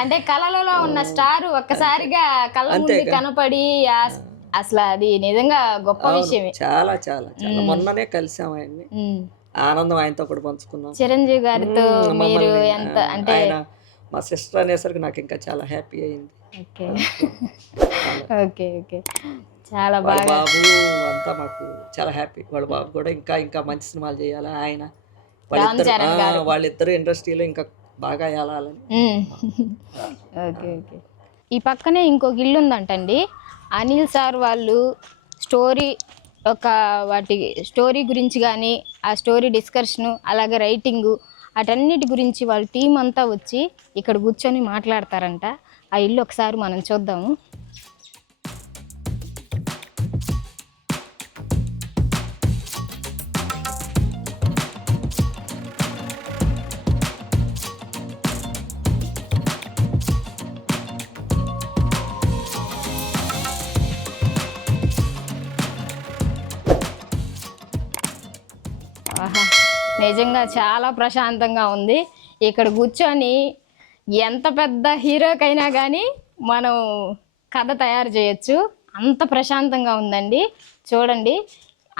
అంటే కళలలో ఉన్న స్టార్ ఒక్కసారిగా కళ్ళ ముందు కనపడి అసలు అది నిజంగా గొప్ప విషయమే. చాలా చాలా చాలా మొన్ననే కలిసాం ఆయన్ని, ఆనందం ఆయనతో కూడా పంచుకున్నాం. చిరంజీవి గారితో మీరు ఎంత అంటే ఆయన మా సిస్టర్ అనేసరికి నాకు ఇంకా చాలా హ్యాపీ అయింది. ఓకే ఓకే ఓకే చాలా బాగా. బాబు అంతా మాకు చాలా హ్యాపీ. వాళ్ళ బాబు కూడా ఇంకా ఇంకా మంచి సినిమాలు చేయాలి. ఆయన వాళ్ళిద్దరు ఇండస్ట్రీలో ఇంకా బాగా వెళ్ళాలని. Okay okay. ఈ పక్కనే ఇంకొక ఇల్లు ఉందంటండి. అనిల్ సార్ వాళ్ళు స్టోరీ వాటి స్టోరీ గురించి కానీ ఆ స్టోరీ డిస్కషను అలాగే రైటింగు అటన్నిటి గురించి వాళ్ళ టీం అంతా వచ్చి ఇక్కడ కూర్చొని మాట్లాడతారంట. ఆ ఇల్లు ఒకసారి మనం చూద్దాము. ఆహా, నిజంగా చాలా ప్రశాంతంగా ఉంది. ఇక్కడ కూర్చొని ఎంత పెద్ద హీరోకైనా కానీ మనం కథ తయారు చేయొచ్చు, అంత ప్రశాంతంగా ఉందండి. చూడండి,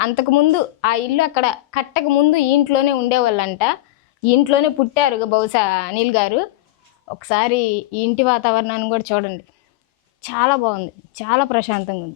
అంతకుముందు ఆ ఇల్లు అక్కడ కట్టక ముందు ఈ ఇంట్లోనే ఉండేవాళ్ళంట. ఈ ఇంట్లోనే పుట్టారు బహుశా అనిల్ గారు. ఒకసారి ఈ ఇంటి వాతావరణాన్ని కూడా చూడండి, చాలా బాగుంది, చాలా ప్రశాంతంగా ఉంది.